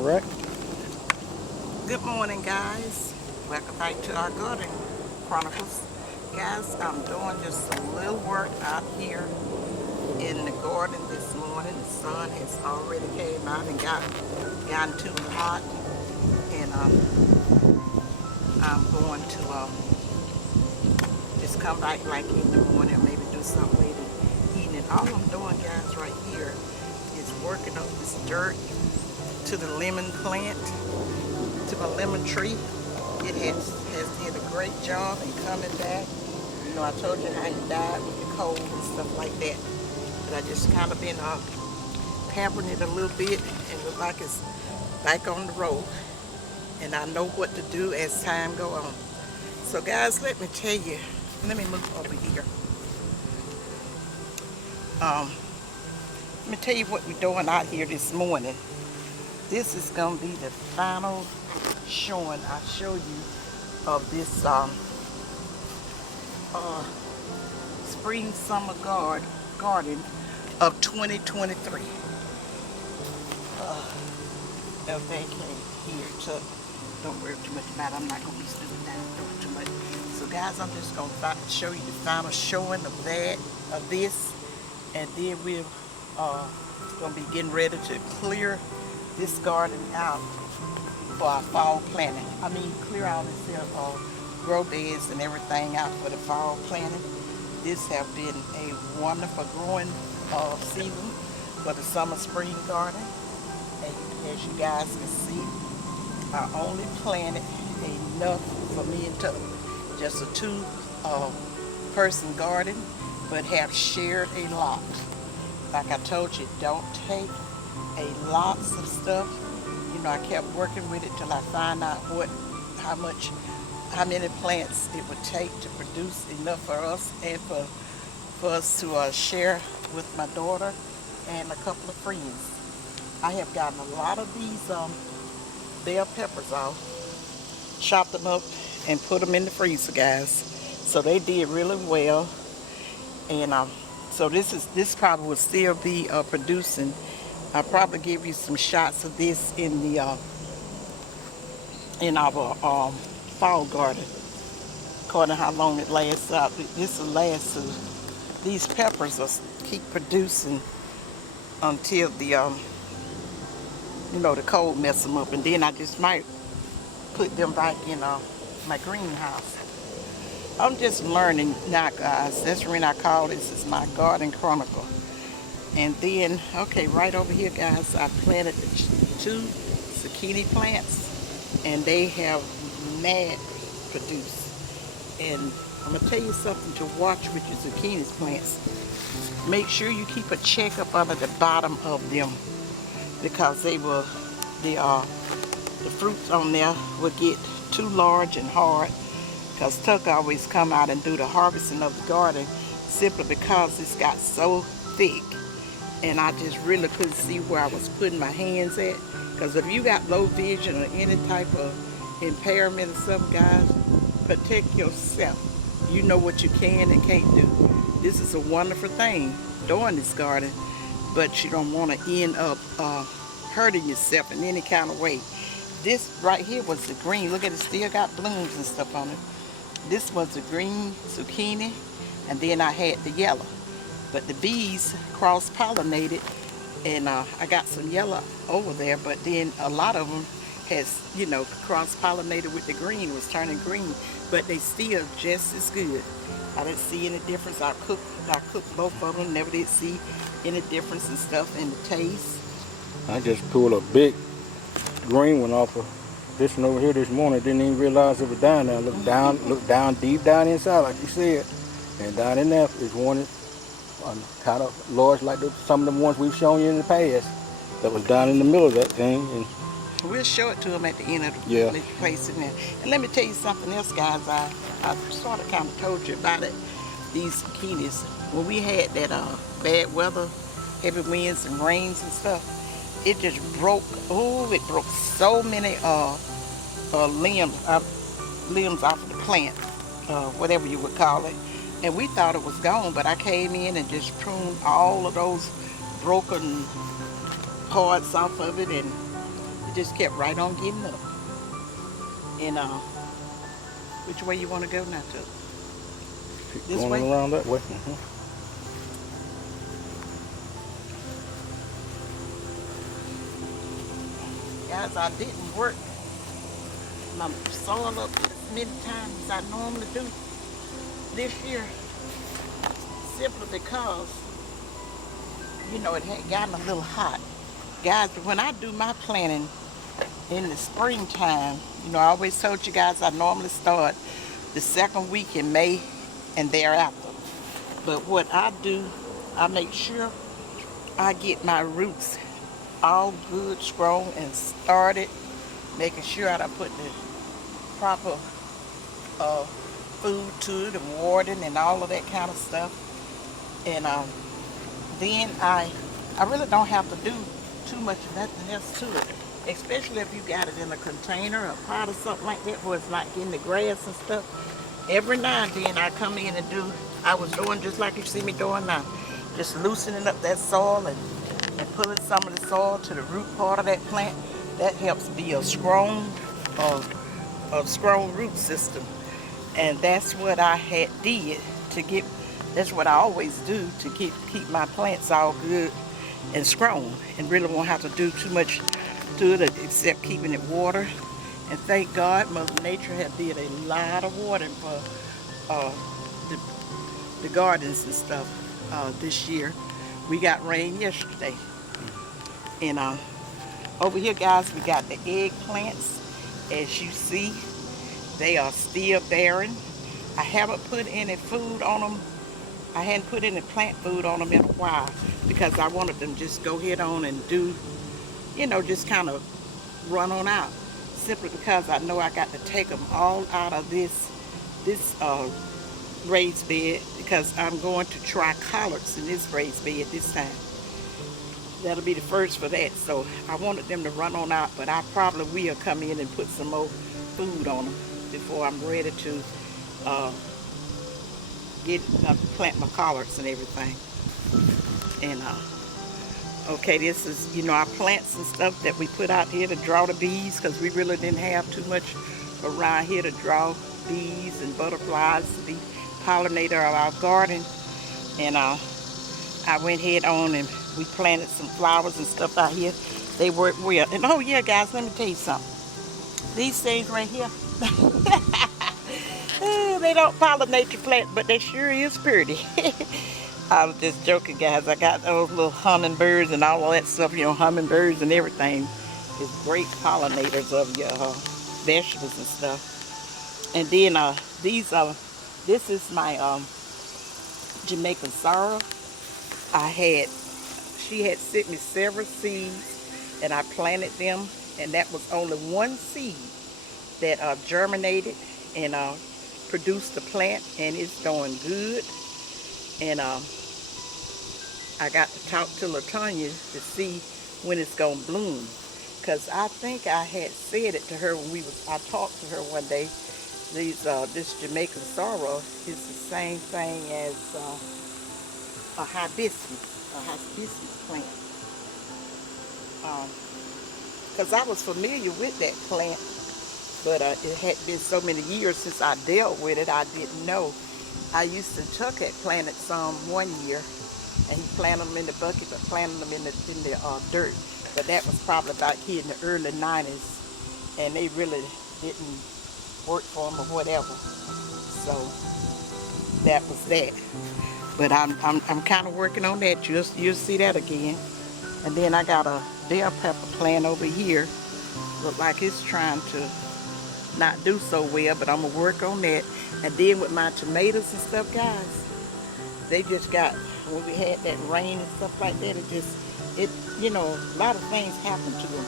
All right. Good morning, guys. Welcome back to our garden chronicles. Guys, I'm doing just a little work out here in the garden this morning. The sun has already came out and gotten too hot, and I'm going to just come back like in the morning, or maybe do something later evening. All I'm doing, guys, right here is working up this dirt to the lemon plant, to my lemon tree. It has did a great job in coming back. You know, I told you how it died with the cold and stuff like that. But I just kind of been pampering it a little bit, and look like it's back on the road. And I know what to do as time go on. So guys, let me tell you, let me move over here. Let me tell you what we're doing out here this morning. This is going to be the final showing I show you of this spring summer garden of 2023. If they can't hear, so don't worry too much about it. I'm not going to be snooping down doing too much. So guys, I'm just going to show you the final showing of this, and then we're going to be getting ready to clear this garden out for our fall planting. I mean, clear out instead of grow beds and everything out for the fall planting. This have been a wonderful growing season for the summer spring garden. And as you guys can see, I only planted enough for me and Tuck. Just a two-person garden, but have shared a lot. Like I told you, don't take a lots of stuff. You know, I kept working with it till I find out how many plants it would take to produce enough for us, and for us to share with my daughter and a couple of friends. I have gotten a lot of these bell peppers off, chopped them up, and put them in the freezer, guys. So they did really well, and so this probably will still be producing. I'll probably give you some shots of this in the in our fall garden, according to how long it lasts out. This will last. These peppers will keep producing until the the cold mess them up, and then I just might put them back in my greenhouse. I'm just learning now, guys. That's the reason I call this my garden chronicle. And then, okay, right over here, guys, I planted two zucchini plants, and they have mad produced. And I'm gonna tell you something to watch with your zucchini plants. Make sure you keep a check up under the bottom of them, because the fruits on there will get too large and hard, because Tuck always come out and do the harvesting of the garden simply because it's got so thick, and I just really couldn't see where I was putting my hands at. Because if you got low vision or any type of impairment or something, guys, protect yourself. You know what you can and can't do. This is a wonderful thing doing this garden, but you don't want to end up hurting yourself in any kind of way. This right here was the green. Look at it, still got blooms and stuff on it. This was the green zucchini, and then I had the yellow. But the bees cross-pollinated, and I got some yellow over there, but then a lot of them has, cross-pollinated with the green. It was turning green, but they still just as good. I didn't see any difference. I cooked both of them, never did see any difference and stuff in the taste. I just pulled a big green one off of this one over here this morning. Didn't even realize it was down there. Look down, deep down inside, like you said. And down in there is one kind of large, like some of the ones we've shown you in the past. That was down in the middle of that thing. And we'll show it to them at the end of the place in there. And let me tell you something else, guys. I sort of kind of told you about it. These zucchinis, when we had that bad weather, heavy winds and rains and stuff, it just broke. Oh, it broke so many limbs off of the plant, whatever you would call it. And we thought it was gone, but I came in and just pruned all of those broken parts off of it, and It just kept right on getting up. And which way you want to go now, Tuck? Keep This going way? around that way. Guys, I didn't work my soil up as many times as I normally do this year, simply because, you know, it had gotten a little hot. Guys, when I do my planting in the springtime, you know, I always told you guys I normally start the second week in May and thereafter. But what I do, I make sure I get my roots all good, strong, and started, making sure I done put the proper food to it and watering and all of that kind of stuff. And then I really don't have to do too much of nothing else to it, especially if you got it in a container or pot or something like that where it's not getting the grass and stuff. Every now and then I come in and I was doing just like you see me doing now, just loosening up that soil and pulling some of the soil to the root part of that plant. That helps be a strong root system. And that's what I had did to get, that's what I always do to keep my plants all good and strong, and really won't have to do too much to it except keeping it water. And thank God Mother Nature had did a lot of watering for uh, the gardens and stuff this year. We got rain yesterday. And over here, guys, we got the eggplants. As you see, they are still bearing. I haven't put any food on them. I hadn't put any plant food on them in a while because I wanted them just go ahead on and do, you know, just kind of run on out. Simply because I know I got to take them all out of this raised bed, because I'm going to try collards in this raised bed this time. That'll be the first for that. So I wanted them to run on out, but I probably will come in and put some more food on them before I'm ready to plant my collards and everything. And okay, this is, you know, our plants and stuff that we put out here to draw the bees, because we really didn't have too much around here to draw bees and butterflies to be pollinator of our garden. And I went ahead on and we planted some flowers and stuff out here. They work well. And oh yeah, guys, let me tell you something. These things right here, they don't pollinate your plant, but they sure is pretty. I was just joking, guys. I got those little hummingbirds and all of that stuff, you know, hummingbirds and everything is great pollinators of your vegetables and stuff. And then this is my Jamaican sorrel. She had sent me several seeds and I planted them, and that was only one seed that germinated and produced the plant, and it's doing good. And I got to talk to LaTanya to see when it's gonna bloom, because I think I had said it to her when I talked to her one day. This Jamaican sorrel is the same thing as a hibiscus plant. Because I was familiar with that plant, but it had been so many years since I dealt with it, I didn't know. I used to Chuck had planted some one year, and he planted them in the bucket, but planted them in the dirt. But that was probably about here in the early 90s, and they really didn't work for him or whatever. So that was that. But I'm kind of working on that. You'll see that again. And then I got a bell pepper plant over here. Look like it's trying to not do so well, but I'm gonna work on that. And then with my tomatoes and stuff, guys, they just got, when we had that rain and stuff like that, you know, a lot of things happened to them.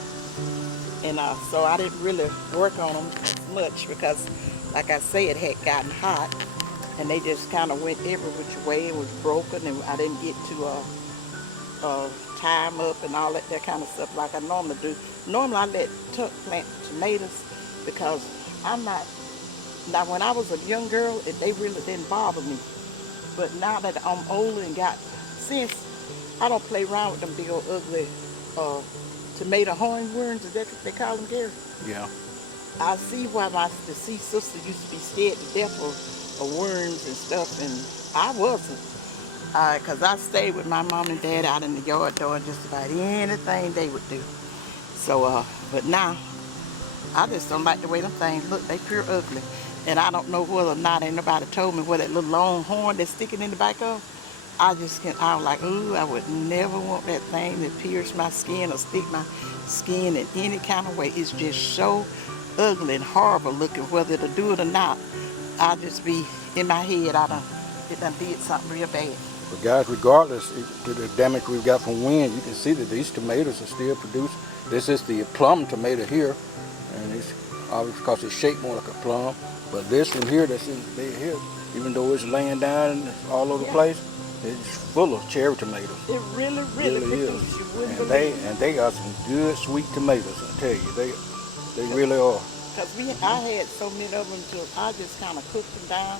And so I didn't really work on them as much because, like I said, it had gotten hot, and they just kind of went every which way and was broken, and I didn't get to tie them up and all that kind of stuff like I normally do. Normally I let Tuck plant tomatoes because I'm not, now when I was a young girl, they really didn't bother me. But now that I'm older and got sense, I don't play around with them big old ugly tomato hornworms, is that what they call them, Gary? Yeah. I see why my deceased sister used to be scared to death of worms and stuff, and I wasn't. Because I stayed with my mom and dad out in the yard doing just about anything they would do. So, but now, I just don't like the way them things look. They pure ugly. And I don't know whether or not, ain't nobody told me what that little long horn that's sticking in the back of. I was like, ooh, I would never want that thing to pierce my skin or stick my skin in any kind of way. It's just so ugly and horrible looking, whether to do it or not. I just be in my head, it done did something real bad. But guys, regardless of the damage we've got from wind, you can see that these tomatoes are still producing. This is the plum tomato here, and it's obviously because it's shaped more like a plum. But this one here, that's in there here, even though it's laying down all over the place, it's full of cherry tomatoes. It really, really is. You wouldn't believe And they are some good sweet tomatoes, I tell you. They really are. Because I had so many of them till I just kind of cooked them down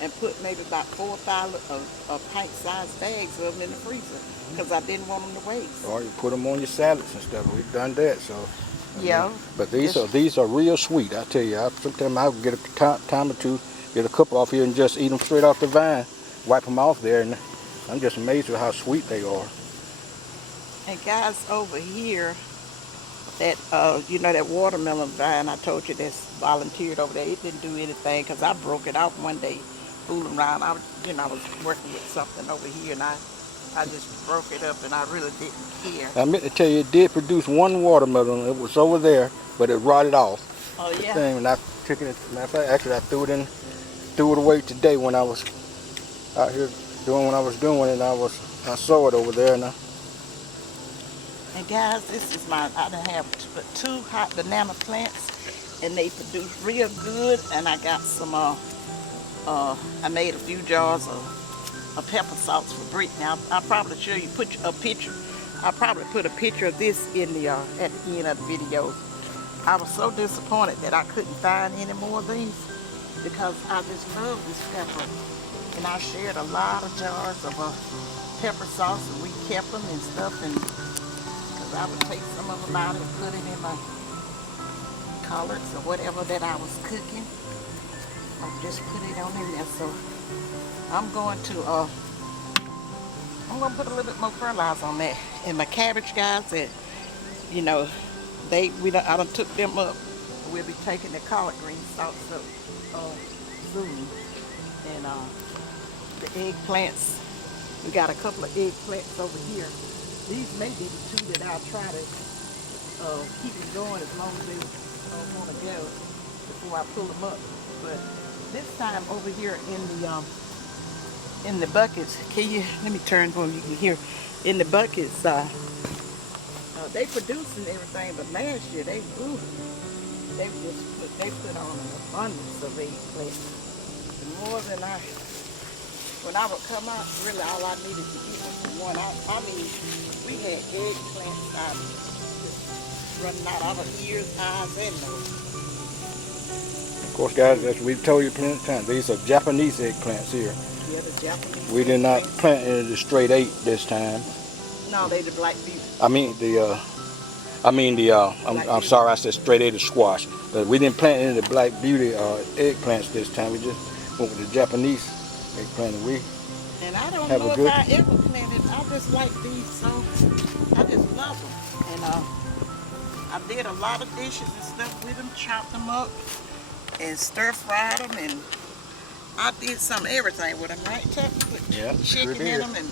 and put maybe about 4 or 5 pint-sized bags of them in the freezer because I didn't want them to waste. Or you put them on your salads and stuff. We've done that, so. Yeah. But these are real sweet, I tell you. Sometimes I'll get a time or two, get a couple off here and just eat them straight off the vine, wipe them off there, and I'm just amazed at how sweet they are. And guys, over here, that that watermelon vine I told you that's volunteered over there, it didn't do anything because I broke it off one day, fooling around. I was working with something over here, and I just broke it up, and I really didn't care. I meant to tell you, it did produce one watermelon. It was over there, but it rotted off. Oh yeah. The thing, and I took it. Matter of fact, actually, I threw it away today when I was out here doing what I was doing, and I saw it over there, and And guys, this is I done have 2 hot banana plants, and they produce real good. And I got some, I made a few jars of pepper sauce for Brittany. I'll probably show you, put a picture. I'll probably put a picture of this in the, at the end of the video. I was so disappointed that I couldn't find any more of these because I just love this pepper. And I shared a lot of jars of pepper sauce, and we kept them and stuff, and I would take some of them out and put it in my collards or whatever that I was cooking. I just put it on in there. So I'm going to put a little bit more fertilizer on that. And my cabbage guys, that I done took them up. We'll be taking the collard green stalks up soon. And the eggplants, we got a couple of eggplants over here. These may be the 2 that I'll try to keep it going as long as they want to go before I pull them up. But this time over here in the buckets, let me turn so you can hear. In the buckets, they producing everything, but last year they put on an abundance of eggplants. More than when I would come out, really all I needed to eat was one. I mean, we had eggplants just running out of our ears, eyes, and nose. of course, guys, as we've told you plenty of times, these are Japanese eggplants here. Yeah, the Japanese. We did not plant any of the straight 8 this time. No, they the black beauty. I'm sorry, I said straight 8 of squash. But we didn't plant any of the black beauty eggplants this time. We just went with the Japanese eggplant. And I don't have know a if good. I ever planted. I just like these, so I just love them. And I did a lot of dishes and stuff with them, chopped them up and stir-fried them, and I did everything with them, right, Chuck? Put chicken in them and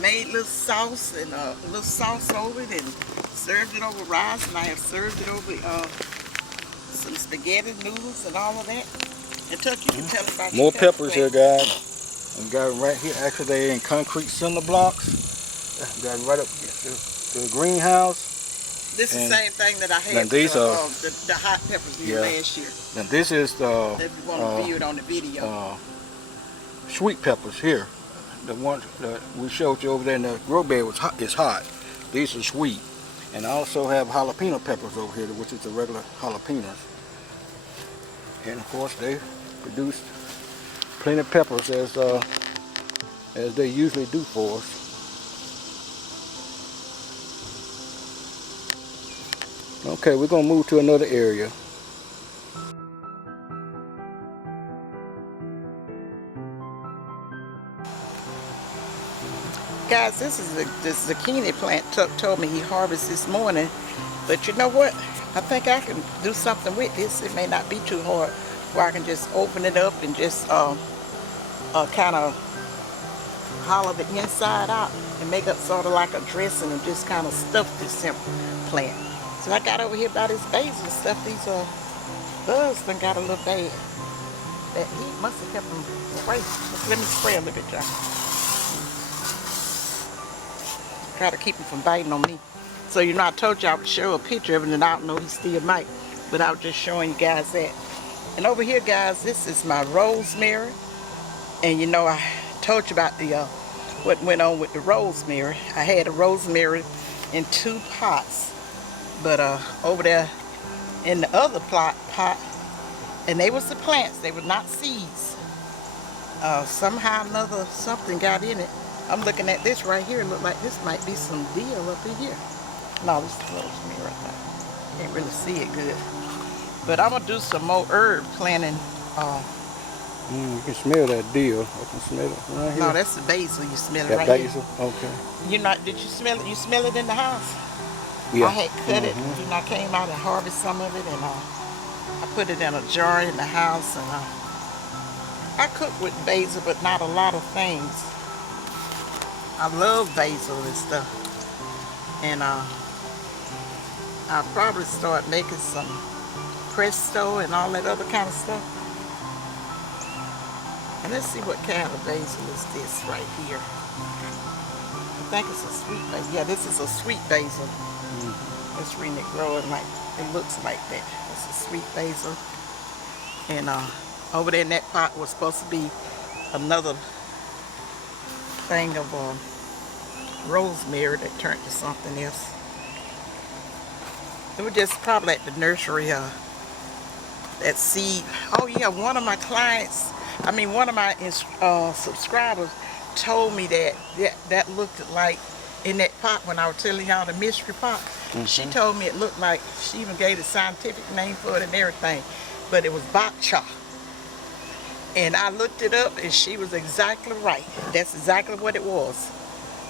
made little sauce and a little sauce over it and served it over rice, and I have served it over some spaghetti noodles and all of that. And Chuck, you can tell about More your peppers here, guys. We got them right here. Actually, they're in concrete cinder blocks. Got them right up against the greenhouse. This is the same thing that I had these are the hot peppers last year. Now this is the If you want to view it on the video. sweet peppers here. The ones that we showed you over there in the grow bed is hot. These are sweet. And I also have jalapeno peppers over here, which is the regular jalapenos. And of course they produce plenty of peppers as they usually do for us. Okay, we're gonna move to another area. Guys, this is the zucchini plant Tuck told me he harvested this morning. But you know what? I think I can do something with this. It may not be too hard, where I can just open it up and just kind of hollow the inside out and make up sort of like a dressing and just kind of stuff this simple plant. So I got over here by this basil stuff. These bugs done got a little bad. That heat must have kept them away. Let me spray a little bit, y'all. Try to keep them from biting on me. So you know, I told you I would show a picture of it, and I don't know he still might, but I was just showing you guys that. And over here, guys, this is my rosemary. And you know, I told you about the what went on with the rosemary. I had a rosemary in 2 pots, but over there in the other pot, and they was the plants, they were not seeds. Somehow or another something got in it. I'm looking at this right here. It look like this might be some dill up in here. No, this is rosemary right now. Can't really see it good. But I'm gonna do some more herb planting. You can smell that dill. I can smell it right here. No, that's the basil. You smell it That right basil? here. Okay. You know, did you smell it? You smell it in the house? Yeah. I had cut it. You know, I came out and harvested some of it, and I put it in a jar in the house, and I cook with basil, but not a lot of things. I love basil and stuff, and I'll probably start making some pesto and all that other kind of stuff. And let's see what kind of basil is this right here. I think it's a sweet basil. Yeah, this is a sweet basil. It's really growing like, it looks like that. It's a sweet basil. And over there in that pot was supposed to be another thing of rosemary that turned to something else. It was just probably at the nursery, that seed. Oh yeah, one of my clients, one of my subscribers told me that looked like, in that pot when I was telling y'all the mystery pot, she told me it looked like, she even gave the scientific name for it and everything, but it was bok choy. And I looked it up and she was exactly right. That's exactly what it was.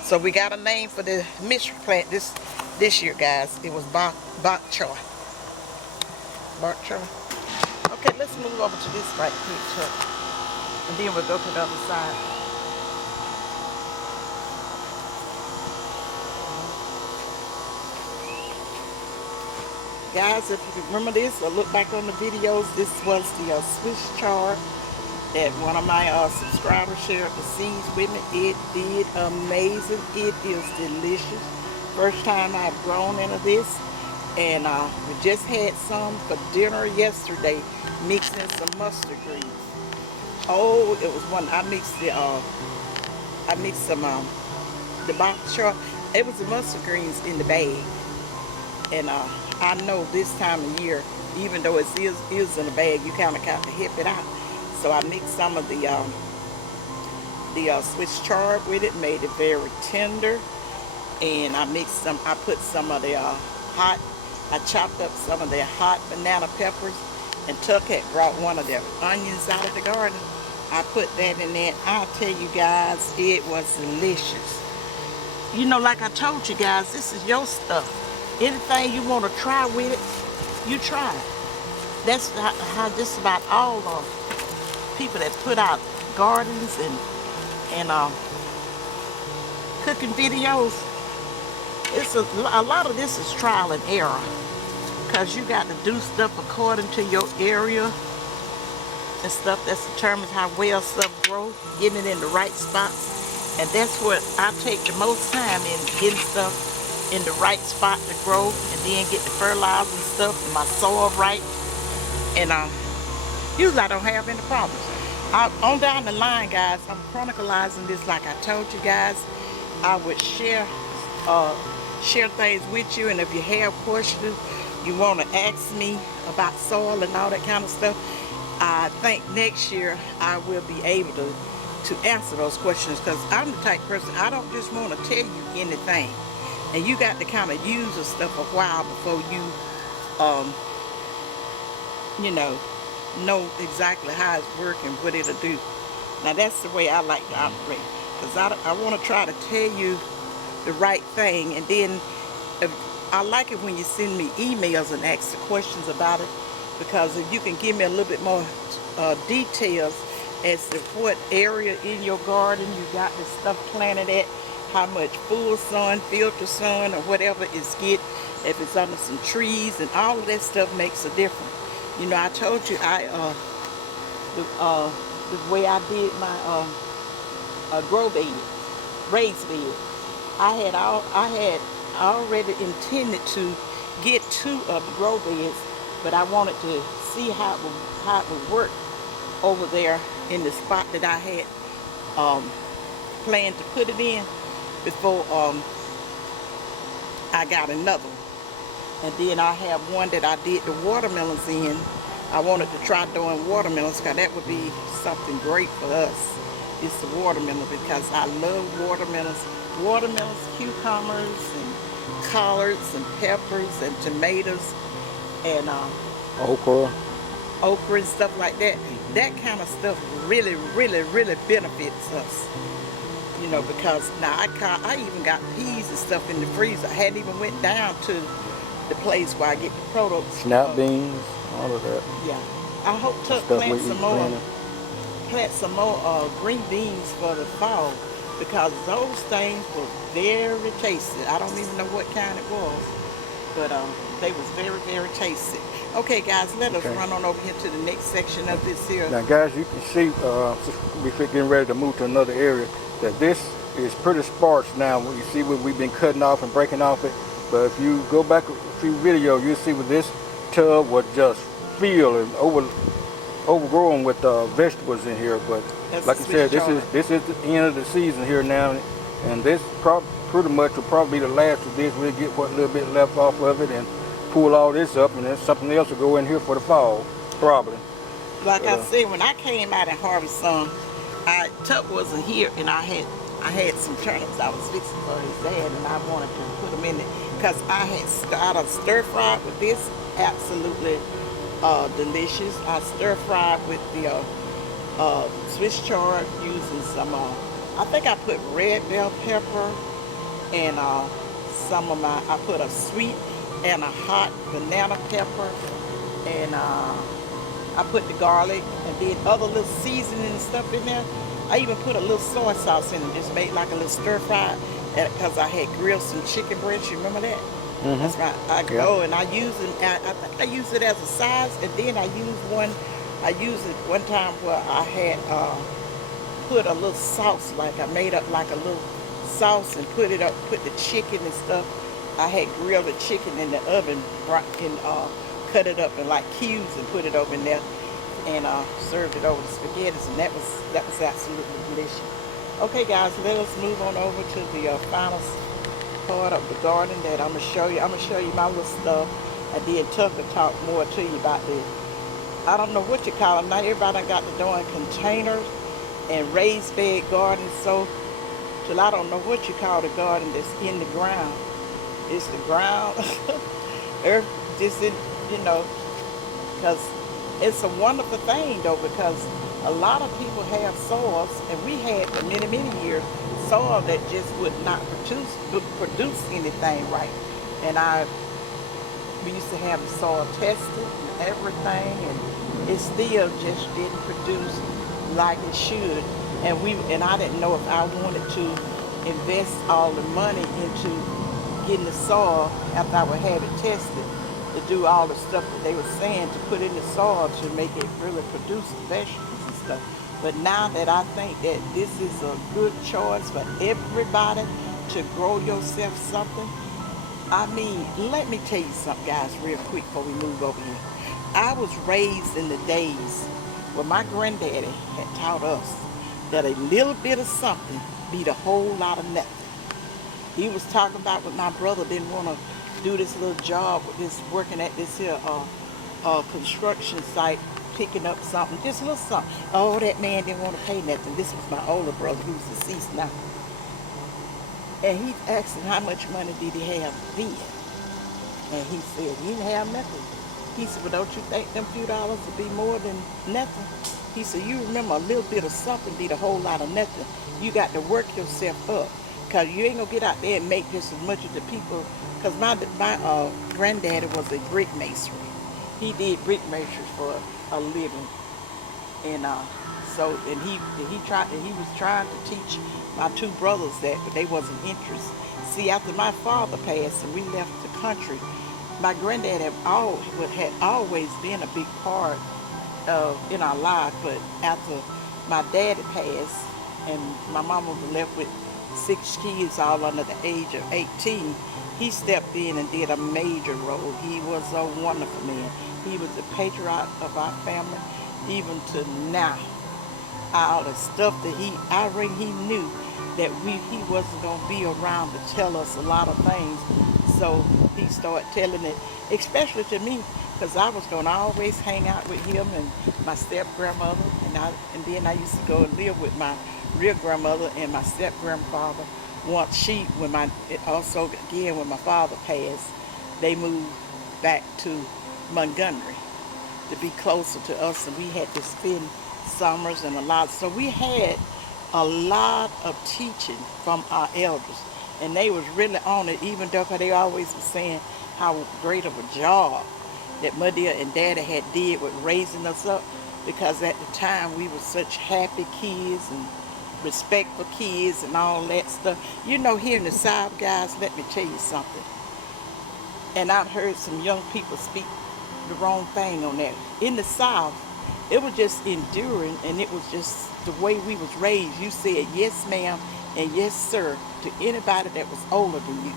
So we got a name for the mystery plant this year, guys. It was bok choy. Bok choy. Okay, let's move over to this right here, and then we'll go to the other side. Guys, if you remember this or look back on the videos, this was the Swiss chard that one of my subscribers shared the seeds with me. It did amazing. It is delicious. First time I've grown into this, and we just had some for dinner yesterday, mixing some mustard greens. Oh, it was one. I mixed some the bok choy. It was the mustard greens in the bag, and I know this time of year, even though it is in a bag, you kind of got to hip it out. So I mixed some of the Swiss chard with it, made it very tender, and I put some of the I chopped up some of the hot banana peppers, and Tuck had brought one of the onions out of the garden. I put that in there. I'll tell you guys, it was delicious. You know, like I told you guys, this is your stuff. Anything you want to try with it, you try it. That's how just about all people that put out gardens and cooking videos, it's a lot of this is trial and error, because you got to do stuff according to your area and stuff. That determines how well stuff grows, getting it in the right spots. And that's what I take the most time in, getting stuff in the right spot to grow, and then get the fertilizer and stuff and my soil right. And usually I don't have any problems. On down the line, guys, I'm chronicalizing this like I told you guys. I would share things with you, and if you have questions, you want to ask me about soil and all that kind of stuff, I think next year I will be able to answer those questions, because I'm the type of person, I don't just want to tell you anything. And you got to kind of use the stuff a while before you um, you know exactly how it's working, what it'll do. Now that's the way I like to operate, because I want to try to tell you the right thing, and then I like it when you send me emails and ask the questions about it, because if you can give me a little bit more details as to what area in your garden you got this stuff planted at, how much full sun, filter sun, or whatever is get, if it's under some trees, and all of that stuff makes a difference. You know, I told you the way I did my grow bed, raised bed. I had already intended to get 2 of the grow beds, but I wanted to see how it would work over there in the spot that I had planned to put it in before I got another one. And then I have one that I did the watermelons in. I wanted to try doing watermelons, because that would be something great for us. It's the watermelon, because I love watermelons. Watermelons, cucumbers, and collards, and peppers, and tomatoes, and okra and stuff like that. That kind of stuff really, really, really benefits us. You know, because now I even got peas and stuff in the freezer. I hadn't even went down to the place where I get the produce. Snap beans, all of that. Yeah. I hope to plant some more green beans for the fall, because those things were very tasty. I don't even know what kind it was, but they was very, very tasty. Okay, guys, let us run on over here to the next section of this here. Now, guys, you can see we're getting ready to move to another area, that this is pretty sparse now. You see what we've been cutting off and breaking off it. But if you go back a few videos, you'll see what this tub was just filled and overgrown with vegetables in here. But that's, like I said, this is the end of the season here now, and this pretty much will probably be the last of this. We'll get what little bit left off of it and pull all this up, and then something else will go in here for the fall, probably. Like I said, when I came out and harvest some, Tuck wasn't here, and I had some turnips I was fixing for his dad, and I wanted to put them in there, because I had stir fried with this, absolutely delicious. I stir fried with the Swiss chard, using some I think I put red bell pepper, and I put a sweet and a hot banana pepper, and I put the garlic, and then other little seasoning and stuff in there. I even put a little soy sauce in it, just made like a little stir fry, because I had grilled some chicken breast. You remember that? Mm-hmm. That's right. I go and I use it. I think I use it as a size, and then I used it one time where I had put a little sauce, like I made up like a little sauce and put the chicken and stuff. I had grilled the chicken in the oven, and cut it up in like cubes and put it over in there, and served it over the spaghetti, and that was absolutely delicious. Okay, guys, let us move on over to the final part of the garden that I'm gonna show you. I'm gonna show you my little stuff, and then Tuck will talk more to you about the, I don't know what you call them. Not everybody got to doing containers and raised bed gardens, so till I don't know what you call the garden that's in the ground. It's the ground, earth, just in, you know, because it's a wonderful thing though, because a lot of people have soils, and we had for many, many years soil that just would not produce anything right. And we used to have the soil tested and everything, and it still just didn't produce like it should. And I didn't know if I wanted to invest all the money into getting the soil after I would have it tested, to do all the stuff that they were saying to put in the soil to make it really produce the vegetables and stuff. But now that I think that this is a good choice for everybody to grow yourself something, I mean, let me tell you something, guys, real quick before we move over here. I was raised in the days where my granddaddy had taught us that a little bit of something beat a whole lot of nothing. He was talking about when my brother didn't want to do this little job with this, working at this here construction site, picking up something, just a little something. Oh, that man didn't want to pay nothing. This was my older brother, who's deceased now. And he asked him how much money did he have then. And he said, he didn't have nothing. He said, well, don't you think them few dollars would be more than nothing? He said, you remember a little bit of something did a whole lot of nothing. You got to work yourself up. Because you ain't going to get out there and make just as much as the people. Because my granddaddy was a brick mason. He did brick masonry for a living. And and he was trying to teach my two brothers that, but they wasn't interested. See, after my father passed and we left the country, my granddad had always been a big part in our life. But after my daddy passed and my mama was left with 6 kids all under the age of 18, he stepped in and did a major role. He was a wonderful man. He was the patriarch of our family, even to now. All the stuff that he knew that he wasn't going to be around to tell us a lot of things. So he started telling it, especially to me, because I was going to always hang out with him and my step-grandmother. And then I used to go and live with my real grandmother and my step-grandfather. When my father passed, they moved back to Montgomery to be closer to us, and we had to spend summers and a lot. So we had a lot of teaching from our elders, and they was really on it, even though they always was saying how great of a job that Mother and Daddy had did with raising us up, because at the time we were such happy kids and respectful kids and all that stuff. You know, here in the South, guys, let me tell you something. And I've heard some young people speak the wrong thing on that. In the South, it was just enduring, and it was just the way we was raised. You said yes ma'am and yes sir to anybody that was older than you.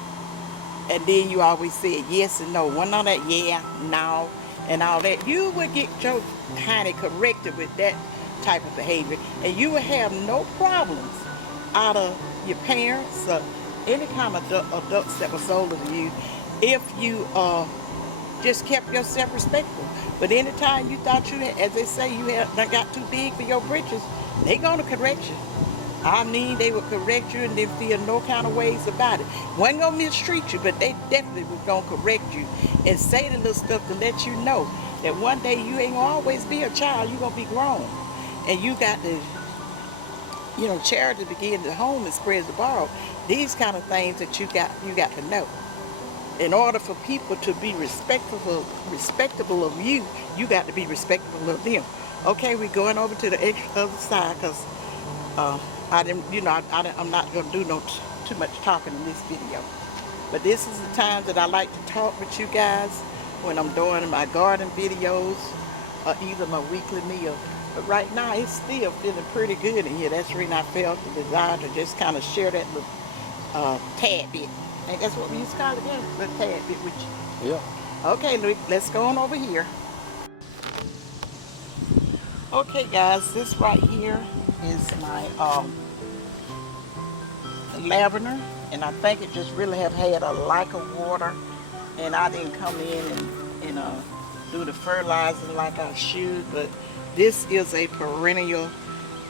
And then you always said yes and no. Wasn't all that yeah, no, and all that. You would get your honey corrected with that type of behavior, and you would have no problems out of your parents or any kind of adults that was older than you if you just kept yourself respectful. But anytime you thought you had, as they say, you had got too big for your britches, they gonna correct you. I mean, they would correct you and then feel no kind of ways about it. Wasn't gonna mistreat you, but they definitely was gonna correct you and say the little stuff to let you know that one day you ain't gonna always be a child. You gonna be grown, and you got to, you know, charity begins at home and spreads abroad. These kind of things that you got to know. In order for people to be respectable of you, you got to be respectable of them. Okay, we're going over to the other side because I'm not going to do too much talking in this video. But this is the time that I like to talk with you guys when I'm doing my garden videos or either my weekly meal. But right now, it's still feeling pretty good in here. That's the reason I felt the desire to just kind of share that little tad bit. And that's what we used to call it again, the tad bit with you. Yeah. Okay, Luke, let's go on over here. Okay, guys, this right here is my lavender, and I think it just really have had a lack of water, and I didn't come in and do the fertilizing like I should. But this is a perennial,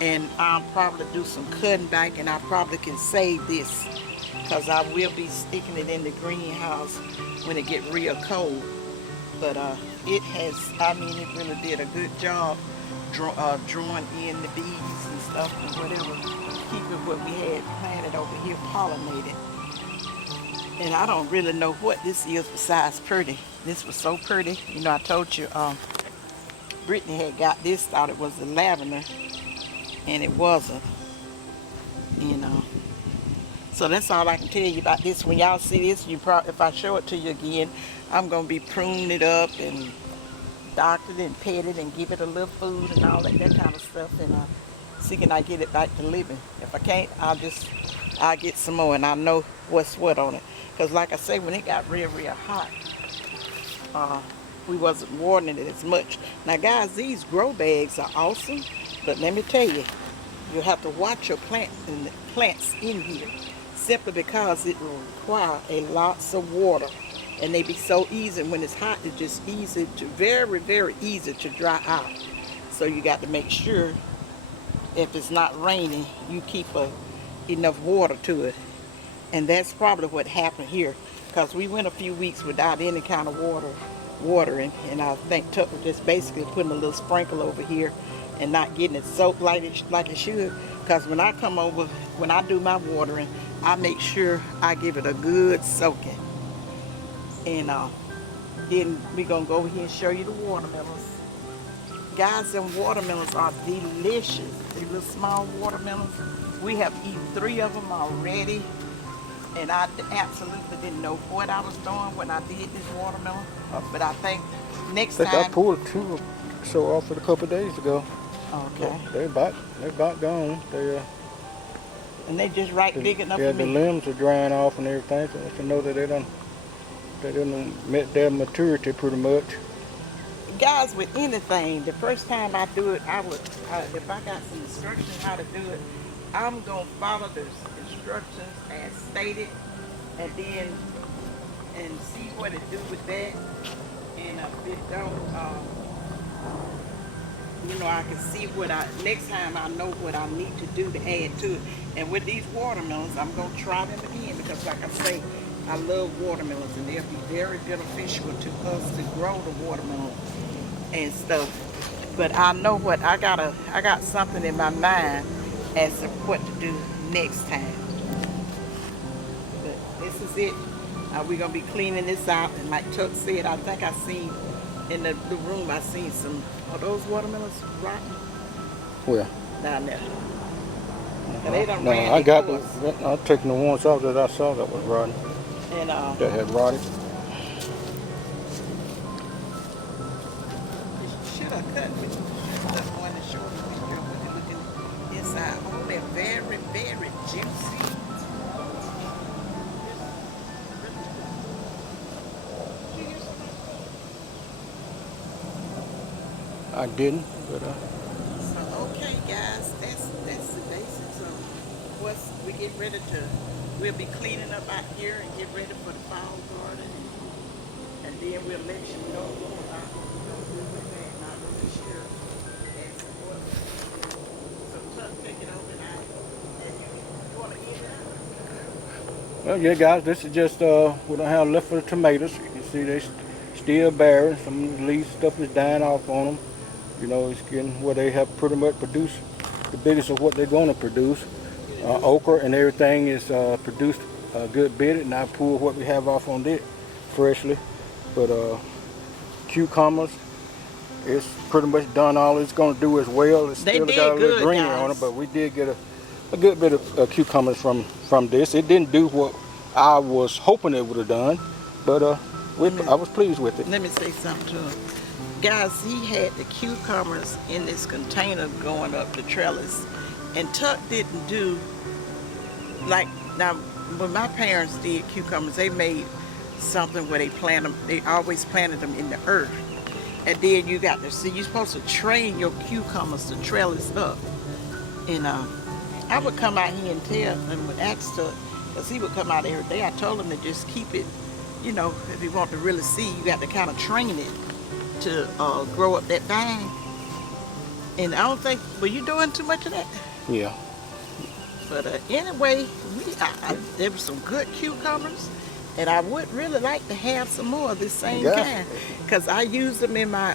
and I'll probably do some cutting back, and I probably can save this, because I will be sticking it in the greenhouse when it get real cold. But it has, I mean, it really did a good job drawing in the bees and stuff and whatever, keeping what we had planted over here pollinated. And I don't really know what this is besides pretty. This was so pretty. You know, I told you Brittany had got this, thought it was the lavender, and it wasn't, you know. So that's all I can tell you about this. When y'all see this, if I show it to you again, I'm going to be pruning it up and doctored and petted and give it a little food and all that kind of stuff, and see can I get it back to living. If I can't, I'll get some more, and I know what's what on it. Because like I say, when it got real hot, we wasn't watering it as much. Now guys, these grow bags are awesome, but let me tell you, you have to watch your plants in here, simply because it will require a lots of water, and they be so easy. When it's hot, it's just easy to, very easy to dry out. So you got to make sure, if it's not raining, you keep enough water to it. And that's probably what happened here, because we went a few weeks without any kind of watering, and I think Tuck was just basically putting a little sprinkle over here and not getting it soaked like it should. Because when I come over, when I do my watering, I make sure I give it a good soaking. And then we're gonna go over here and show you the watermelons. Guys, them watermelons are delicious. These little small watermelons. We have eaten 3 of them already. And I absolutely didn't know what I was doing when I did this watermelon. But I think next I time. pulled 2 so off it a couple of days ago. Okay. They're about gone. And they just right big enough yeah, for the me. limbs are drying off and everything, so to know that they done met their maturity pretty much. Guys, with anything, the first time I do it, if I got some instructions how to do it, I'm gonna follow the instructions as stated, and then see what it do with that. And if it don't, I can see next time I know what I need to do to add to it. And with these watermelons, I'm gonna try them again because, like I say, I love watermelons, and they'll be very beneficial to us to grow the watermelon and stuff. But I know I got something in my mind as to what to do next time. But this is it. We're gonna be cleaning this out, and like Chuck said, I think I seen in the room, I seen some of those watermelons rotten. Where? Down there. And they done No, ran I got course. I'm taking the ones off that I saw that was rotting. And That had rotted. should have cut with stuff on the shoulder picture when you're looking inside. Oh, they're very, very juicy. I didn't, but So okay, guys, that's the basics of what we get ready to. We'll be cleaning up out here and get ready for the fall garden, and then we'll let you know more about what we're gonna do with that. Not really sure as to what. So Tuck, take it over now, and you wanna eat it out? well, yeah, guys, this is just what I have left for the tomatoes. You can see they still bearing. Some of the leaf stuff is dying off on them. It's getting where they have pretty much produced the biggest of what they're going to produce. Okra and everything is produced a good bit, and I pulled what we have off on it freshly. But cucumbers, it's pretty much done all it's going to do as well. It's They still did got a little good, greenery guys. on it, but we did get a good bit of cucumbers from this. It didn't do what I was hoping it would have done, but I was pleased with it. Let me say something to him. Guys, he had the cucumbers in this container going up the trellis. And Tuck didn't do, like, now, when my parents did cucumbers, they made something where they always planted them in the earth. And then you got to see, you're supposed to train your cucumbers to trellis up. And I would come out here and tell and would ask Tuck, because he would come out every day. I told him to just keep it, if you want to really see, you got to kind of train it to grow up that vine. And I don't think, were you doing too much of that? Yeah. But anyway, there were some good cucumbers, and I would really like to have some more of this same kind, because I use them in my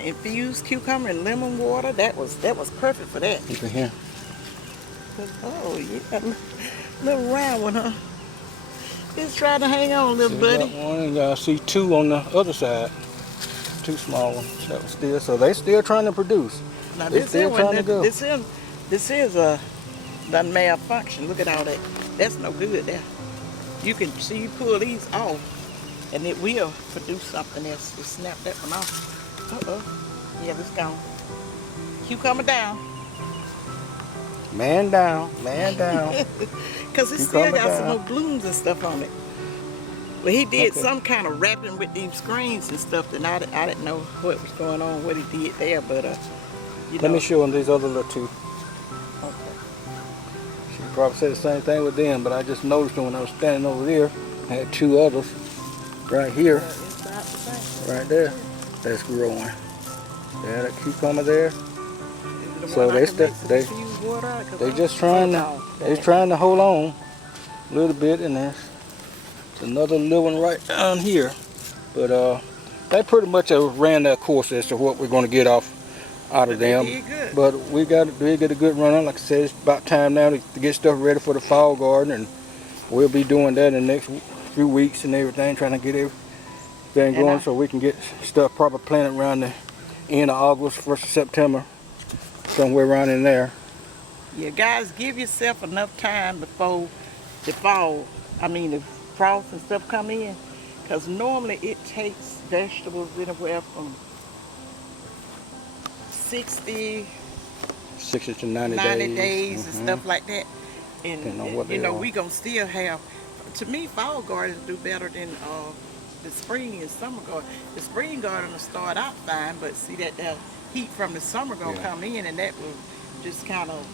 infused cucumber and lemon water. That was perfect for that. You can hear. Oh yeah, little round one, huh? Just trying to hang on, little buddy. Got one, and I see 2 on the other side. 2 small ones that was still, so they still trying to produce. Now They still trying to go. this is a done malfunction. Look at all that. That's no good there. You can see you pull these off, and it will produce something else. Just snap that one off. Yeah, it's gone. Cucumber down. Man down, man down. Because it still got some more blooms and stuff on it. But he did some kind of wrapping with these screens and stuff, and I didn't know what was going on, what he did there, but Let me show him these other little 2. Okay. She probably said the same thing with them, but I just noticed them when I was standing over there. I had 2 others right here, right there, that's growing. Yeah, that cucumber there. So they just trying to hold on a little bit, and Another little one right down here. But they pretty much ran their course as to what we're going to get off out of them. They did good. But we did get a good run on. Like I said, it's about time now to get stuff ready for the fall garden, and we'll be doing that in the next few weeks and everything, trying to get everything going so we can get stuff probably planted around the end of August, 1st of September, somewhere around in there. Yeah, guys, give yourself enough time before the fall. The frost and stuff come in, because normally it takes vegetables anywhere from 60 to 90 days and stuff like that. And we gonna still have. To me, fall gardens do better than the spring and summer garden. The spring garden will start out fine, but see that the heat from the summer gonna come in, and that will just kind of,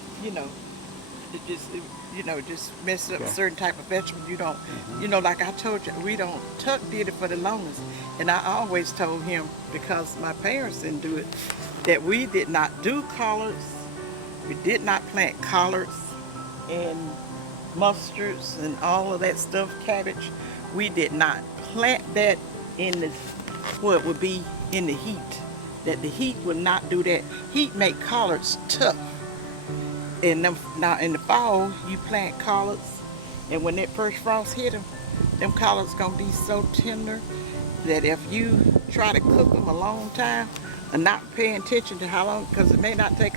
just mess up certain type of vegetables. You don't, like I told you, we don't. Tuck did it for the longest, and I always told him, because my parents didn't do it, that we did not do collards. We did not plant collards and mustards and all of that stuff, cabbage. We did not plant that in what would be in the heat. That the heat would not do that. Heat make collards tough. And now in the fall, you plant collards, and when that first frost hit them collards gonna be so tender that if you try to cook them a long time and not paying attention to how long, because it may not take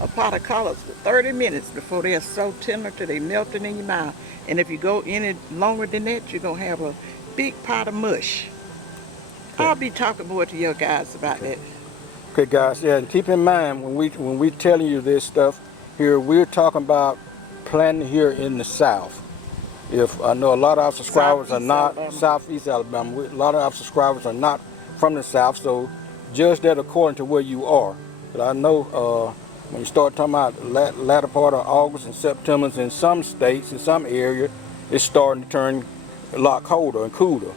a pot of collards for 30 minutes before they're so tender till they melting in your mouth. And if you go any longer than that, you're gonna have a big pot of mush. I'll be talking more to your guys about that. Okay, guys, yeah, and keep in mind when we telling you this stuff here, we're talking about planting here in the South. If I know a lot of our subscribers are not Southeast Alabama, a lot of our subscribers are not from the South, so judge that according to where you are. But I know when you start talking about latter part of August and September, in some states, in some areas, it's starting to turn a lot colder and cooler.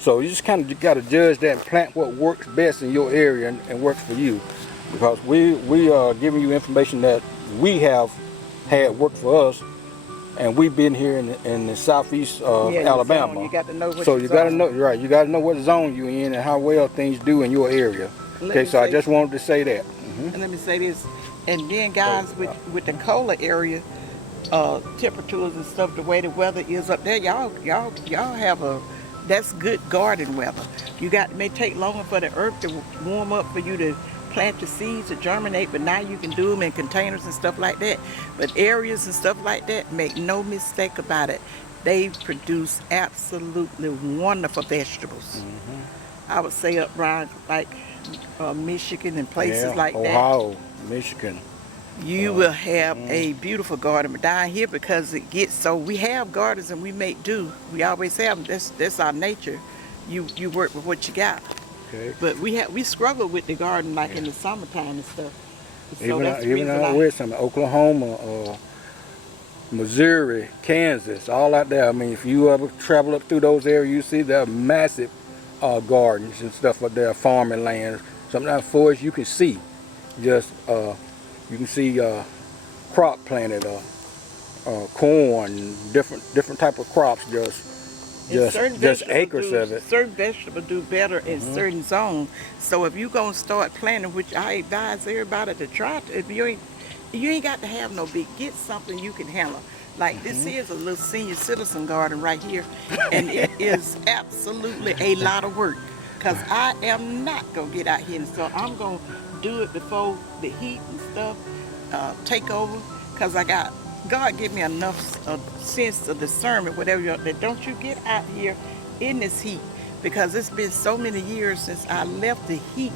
So you just kind of got to judge that and plant what works best in your area and works for you. Because we are giving you information that we have had work for us, and we've been here in the southeast of Alabama. You got to know what so you got to know, right? You got to know what zone you're in and how well things do in your area. Okay, so I just wanted to say that. And let me say this, and then guys, with the colder area, temperatures and stuff, the way the weather is up there, y'all have that's good garden weather. It may take longer for the earth to warm up for you to plant your seeds to germinate, but now you can do them in containers and stuff like that. But areas and stuff like that, make no mistake about it, they produce absolutely wonderful vegetables. I would say up around like Michigan and places like that. Ohio, Michigan. You will have a beautiful garden. But down here, because it gets so, we have gardens and we make do. We always have them. That's our nature. You work with what you got. Okay. But we struggle with the garden like in the summertime and stuff. So even out west, Oklahoma, Missouri, Kansas, all out there. I mean, if you ever travel up through those areas, you see there are massive gardens and stuff up there, farming land. Sometimes forests you can see, just you can see crop planted, corn, different type of crops, just acres of it. Certain vegetables do better in certain zones. So if you're gonna start planting, which I advise everybody to try, if you ain't got to have no big, get something you can handle. Like this is a little senior citizen garden right here, and it is absolutely a lot of work. Cause I am not gonna get out here and start. I'm gonna do it before the heat and stuff take over. Cause God give me enough sense of discernment, whatever. That don't you get out here in this heat, because it's been so many years since I left the heat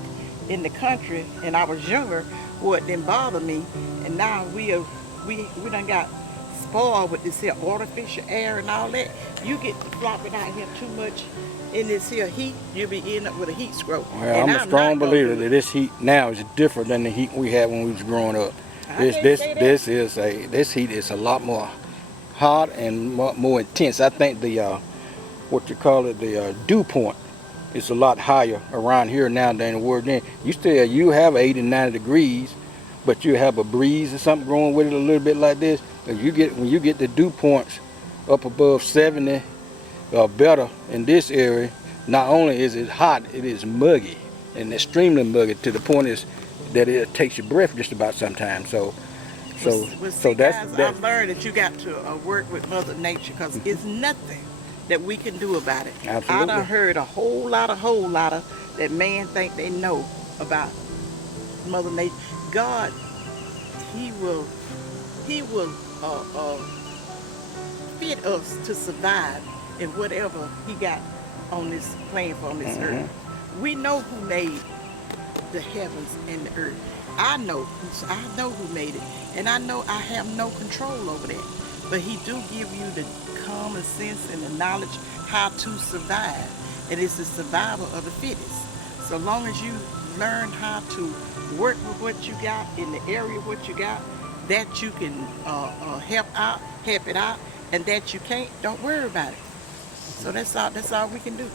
in the country, and I was younger. What didn't bother me, and now we done got spoiled with this here artificial air and all that. You get flopping out here too much in this here heat, you'll be ending up with a heat stroke. Well, I'm a strong believer that this heat now is different than the heat we had when we was growing up. This heat is a lot more hot and more intense. I think the the dew point is a lot higher around here now than it was then. You have 80, 90 degrees, but you have a breeze or something growing with it a little bit like this. When you get the dew points up above 70, better in this area. Not only is it hot, it is muggy and extremely muggy to the point is that it takes your breath just about sometimes. Well, see, guys, I've learned that you got to work with Mother Nature because it's nothing that we can do about it. Absolutely. I done heard a whole lot of that man think they know about Mother Nature. God, He will fit us to survive in whatever He got on this plan for on this earth. We know who made the heavens and the earth. I know who made it, and I know I have no control over that. But He do give you the common sense and the knowledge how to survive, and it's the survival of the fittest. So long as you learn how to work with what you got in the area of what you got, that you can help it out, and that you can't, don't worry about it. So that's all we can do.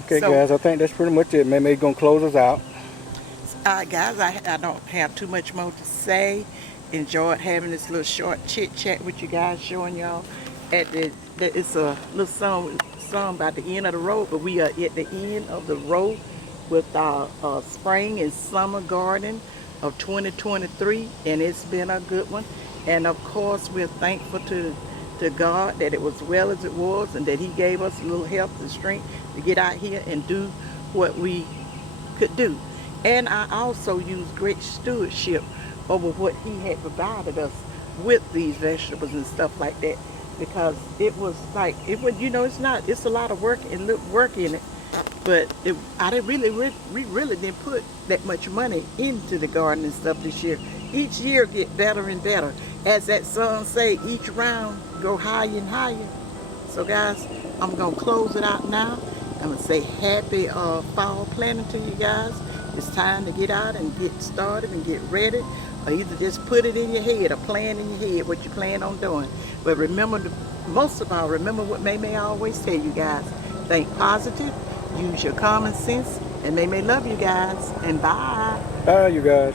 Okay, so, guys, I think that's pretty much it. Maybe gonna close us out. Guys, I don't have too much more to say. Enjoyed having this little short chit chat with you guys, showing y'all it's a little song by the end of the road, but we are at the end of the road with our spring and summer garden of 2023, and it's been a good one. And of course, we're thankful to God that it was well as it was, and that He gave us a little help and strength to get out here and do what we could do. And I also used great stewardship over what He had provided us with these vegetables and stuff like that, because it was like, it's a lot of work and work in it, but we really didn't put that much money into the garden and stuff this year. Each year get better and better. As that song say, each round go higher and higher. So guys, I'm gonna close it out now. I'm gonna say happy fall planting to you guys. It's time to get out and get started and get ready, or either just put it in your head or plan in your head what you plan on doing. But remember, most of all, remember what May always tell you guys: think positive, use your common sense, and May love you guys. And bye. Bye, you guys.